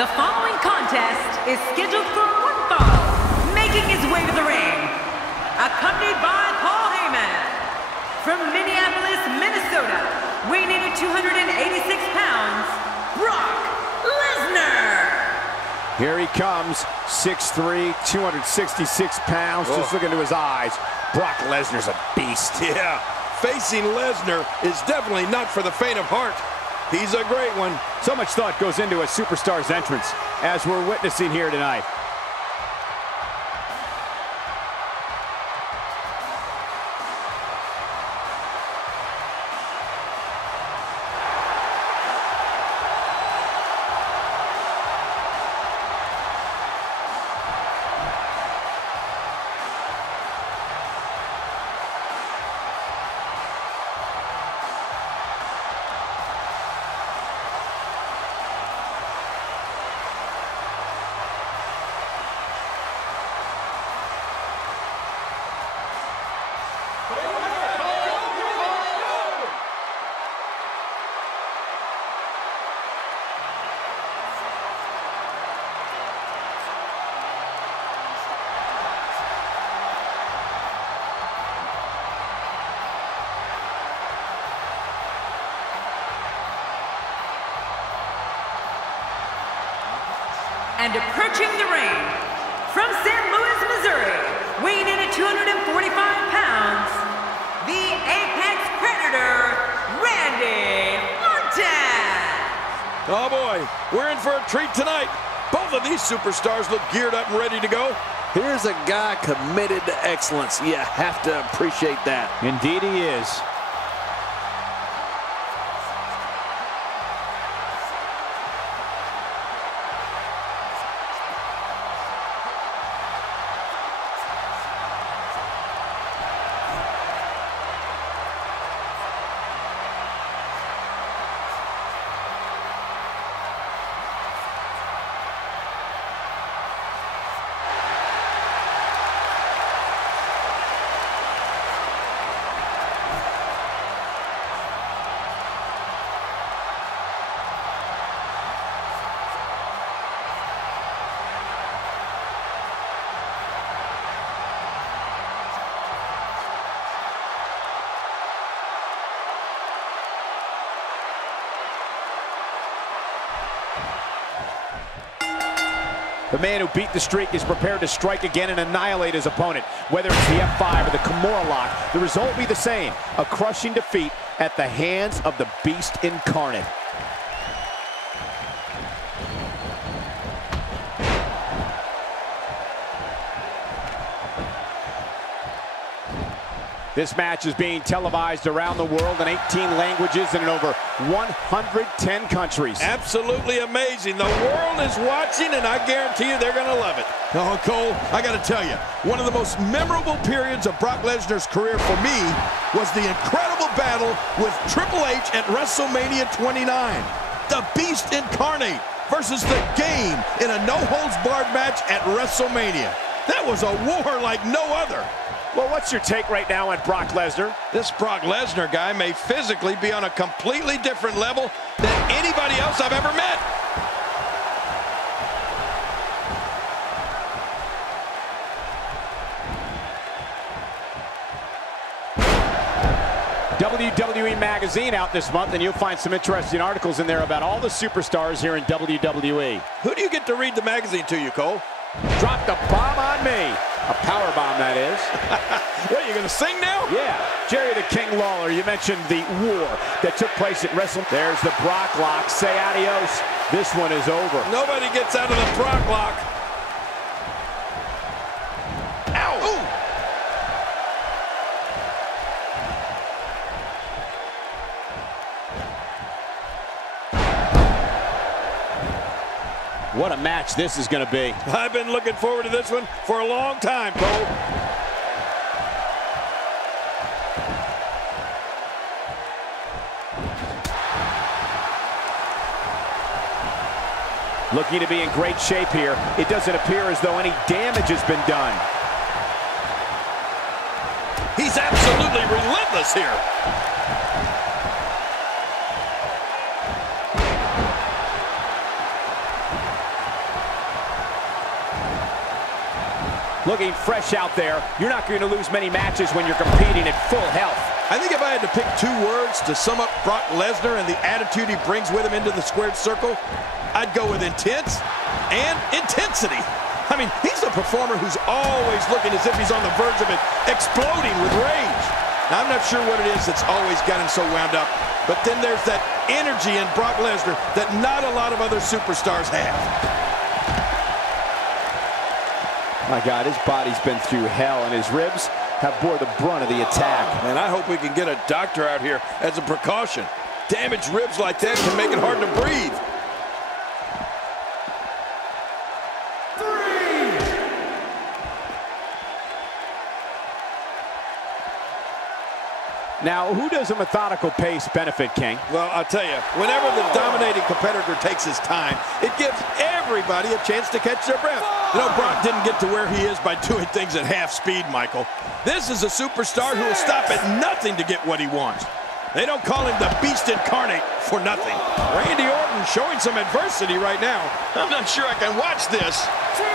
The following contest is scheduled for one fall, making his way to the ring, accompanied by Paul Heyman. From Minneapolis, Minnesota, weighing in at 286 pounds, Brock Lesnar. Here he comes, 6'3", 266 pounds. Just look into his eyes. Brock Lesnar's a beast. Yeah, facing Lesnar is definitely not for the faint of heart. He's a great one. So much thought goes into a superstar's entrance, as we're witnessing here tonight. And approaching the ring, from St. Louis, Missouri, weighing in at 245 pounds, the Apex Predator, Randy Orton. Oh boy, we're in for a treat tonight. Both of these superstars look geared up and ready to go. Here's a guy committed to excellence. You have to appreciate that. Indeed he is. The man who beat the streak is prepared to strike again and annihilate his opponent. Whether it's the F5 or the Kimura lock, the result will be the same. A crushing defeat at the hands of the Beast incarnate. This match is being televised around the world in 18 languages and in over 110 countries. Absolutely amazing. The world is watching, and I guarantee you they're going to love it. Oh, Cole, I got to tell you, one of the most memorable periods of Brock Lesnar's career for me was the incredible battle with Triple H at WrestleMania 29. The Beast incarnate versus the Game in a no-holds-barred match at WrestleMania. That was a war like no other. Well, what's your take right now on Brock Lesnar? This Brock Lesnar guy may physically be on a completely different level than anybody else I've ever met. WWE Magazine out this month, and you'll find some interesting articles in there about all the superstars here in WWE. Who do you get to read the magazine to you, Cole? Dropped a bomb on me. A power bomb, that is. What, are you going to sing now? Yeah. Jerry the King Lawler, you mentioned the war that took place at WrestleMania. There's the Brock lock. Say adios. This one is over. Nobody gets out of the Brock lock. Ow! Ooh. What a match this is going to be. I've been looking forward to this one for a long time, Cole. Looking to be in great shape here. It doesn't appear as though any damage has been done. He's absolutely relentless here. Looking fresh out there. You're not going to lose many matches when you're competing at full health. I think if I had to pick 2 words to sum up Brock Lesnar and the attitude he brings with him into the squared circle, I'd go with intense and intensity. I mean, he's a performer who's always looking as if he's on the verge of it exploding with rage. Now, I'm not sure what it is that's always got him so wound up, but then there's that energy in Brock Lesnar that not a lot of other superstars have. My God, his body's been through hell, and his ribs have bore the brunt of the attack. Man, I hope we can get a doctor out here as a precaution. Damaged ribs like that can make it hard to breathe. 3. Now, who does a methodical pace benefit, King? Well, I'll tell you, whenever the dominating competitor takes his time, it gives everybody a chance to catch their breath. You know, Brock didn't get to where he is by doing things at half speed, Michael. This is a superstar who will stop at nothing to get what he wants. They don't call him the Beast Incarnate for nothing. Randy Orton showing some adversity right now. I'm not sure I can watch this. 3.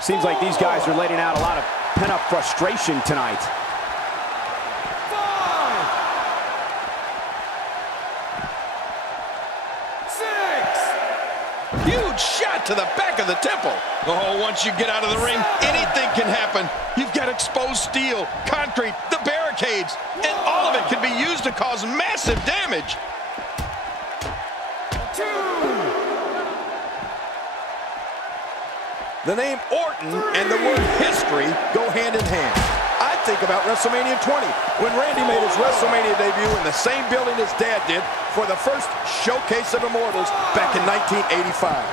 Seems like these guys are letting out a lot of pent-up frustration tonight. 5. 6. Huge shot to the back of the temple. Oh, once you get out of the ring, anything can happen. You've got exposed steel, concrete, the barricades, and all of it can be used to cause massive damage. 2. The name Orton and the word history go hand in hand. I think about WrestleMania 20, when Randy made his WrestleMania debut in the same building his dad did for the first Showcase of Immortals back in 1985.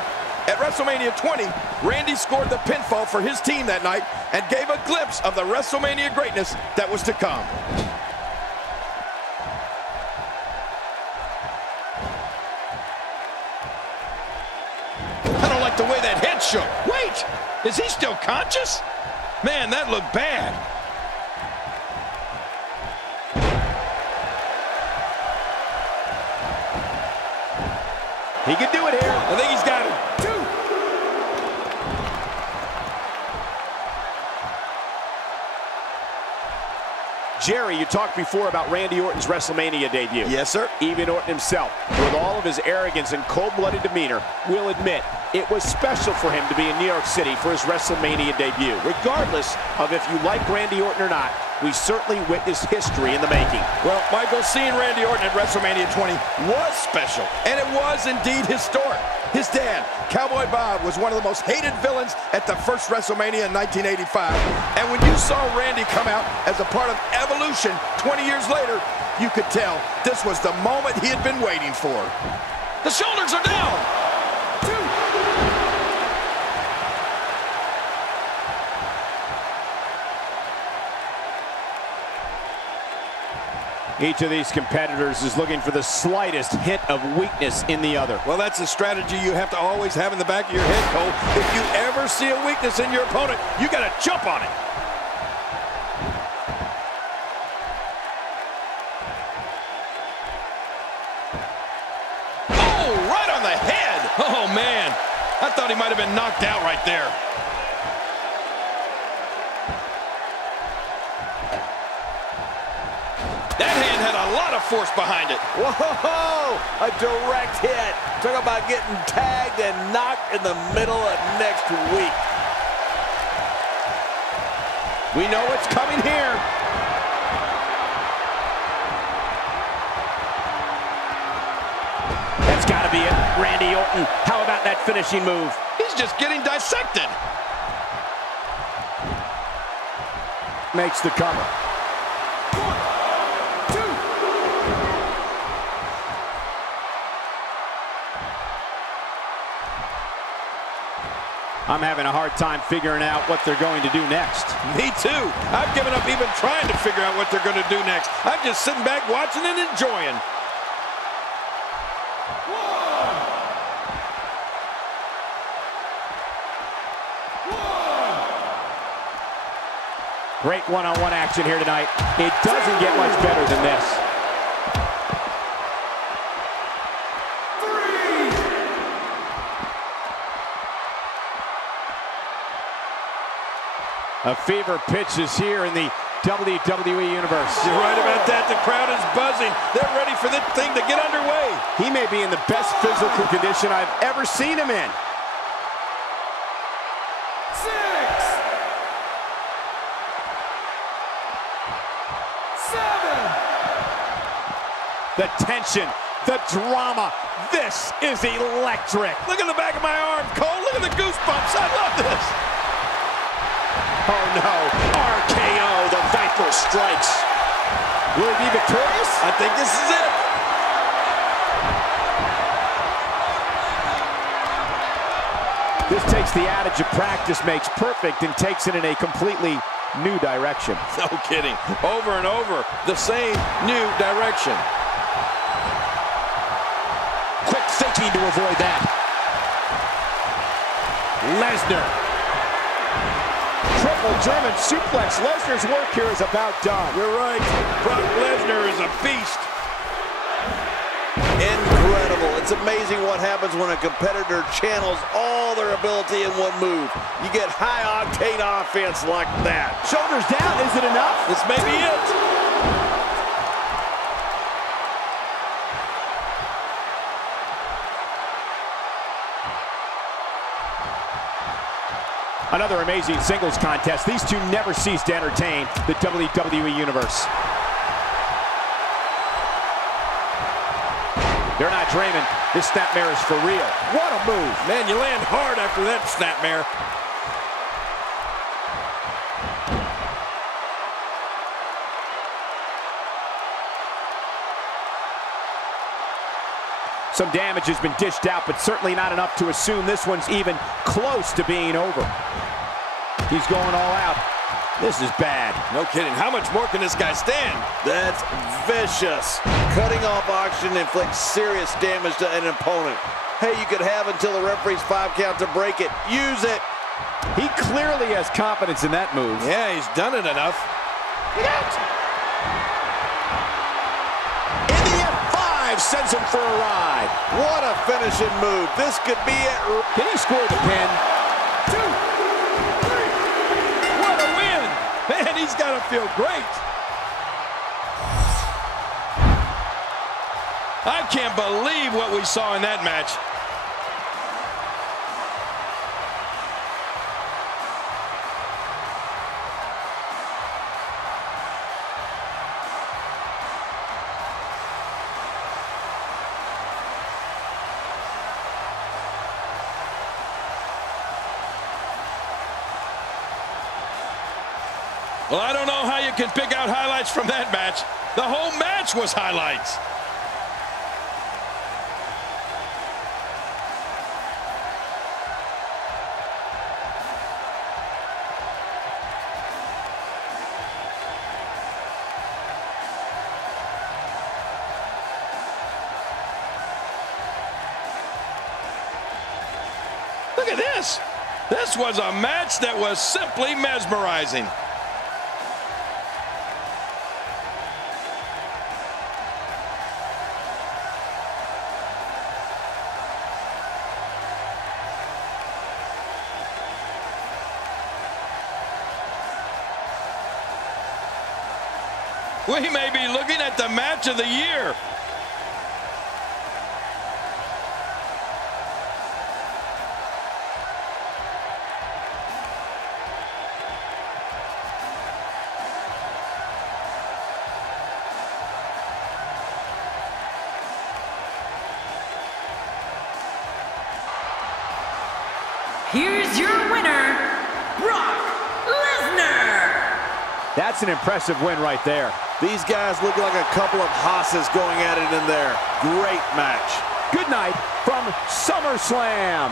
At WrestleMania 20, Randy scored the pinfall for his team that night and gave a glimpse of the WrestleMania greatness that was to come. I don't like the way that head shook. Wait, is he still conscious? Man, that looked bad. He can do it here. I think he's got it. 2. Jerry, you talked before about Randy Orton's WrestleMania debut. Yes, sir. Even Orton himself, with all of his arrogance and cold-blooded demeanor, will admit it was special for him to be in New York City for his WrestleMania debut. Regardless of if you like Randy Orton or not, we certainly witnessed history in the making. Well, Michael, seeing Randy Orton at WrestleMania 20 was special, and it was indeed historic. His dad, Cowboy Bob, was one of the most hated villains at the first WrestleMania in 1985. And when you saw Randy come out as a part of Evolution 20 years later, you could tell this was the moment he had been waiting for. The shoulders are down. 2. Each of these competitors is looking for the slightest hint of weakness in the other. Well, that's a strategy you have to always have in the back of your head, Cole. If you ever see a weakness in your opponent, you got to jump on it. Oh, right on the head. Oh, man. I thought he might have been knocked out right there. That hand had a lot of force behind it. Whoa, a direct hit. Talk about getting tagged and knocked in the middle of next week. We know what's coming here. That's got to be it, Randy Orton. How about that finishing move? He's just getting dissected. Makes the cover. 1, 2. I'm having a hard time figuring out what they're going to do next. Me too. I've given up even trying to figure out what they're going to do next. I'm just sitting back watching and enjoying. 1. Great one-on-one action here tonight. It doesn't get much better than this. A fever pitch is here in the WWE Universe. You're right about that. The crowd is buzzing. They're ready for this thing to get underway. He may be in the best physical condition I've ever seen him in. 6, 7. The tension, the drama. This is electric. Look at the back of my arm, Cole. Look at the goosebumps. I love this. Oh no, RKO, the Viper strikes. Will he be victorious? I think this is it. This takes the adage of practice makes perfect and takes it in a completely new direction. No kidding. Over and over, the same new direction. Quick thinking to avoid that. Lesnar. Triple German suplex. Lesnar's work here is about done. You're right. Brock Lesnar is a beast. Incredible. It's amazing what happens when a competitor channels all their ability in one move. You get high-octane offense like that. Shoulders down. Is it enough? This may be it. Another amazing singles contest. These two never cease to entertain the WWE Universe. They're not dreaming. This snapmare is for real. What a move. Man, you land hard after that snapmare. Some damage has been dished out, but certainly not enough to assume this one's even close to being over. He's going all out. This is bad. No kidding. How much more can this guy stand? That's vicious. Cutting off oxygen inflicts serious damage to an opponent. Hey, you could have until the referee's 5 count to break it. Use it. He clearly has confidence in that move. Yeah, he's done it enough. Get out! In the F5 sends him for a ride. What a finishing move. This could be it. Can he score the pin? 2, 3. What a win! Man, he's got to feel great. I can't believe what we saw in that match. Well, I don't know how you can pick out highlights from that match. The whole match was highlights. Look at this. This was a match that was simply mesmerizing. We may be looking at the match of the year. Here's your winner, Brock Lesnar. That's an impressive win right there. These guys look like a couple of hosses going at it in there. Great match. Good night from SummerSlam.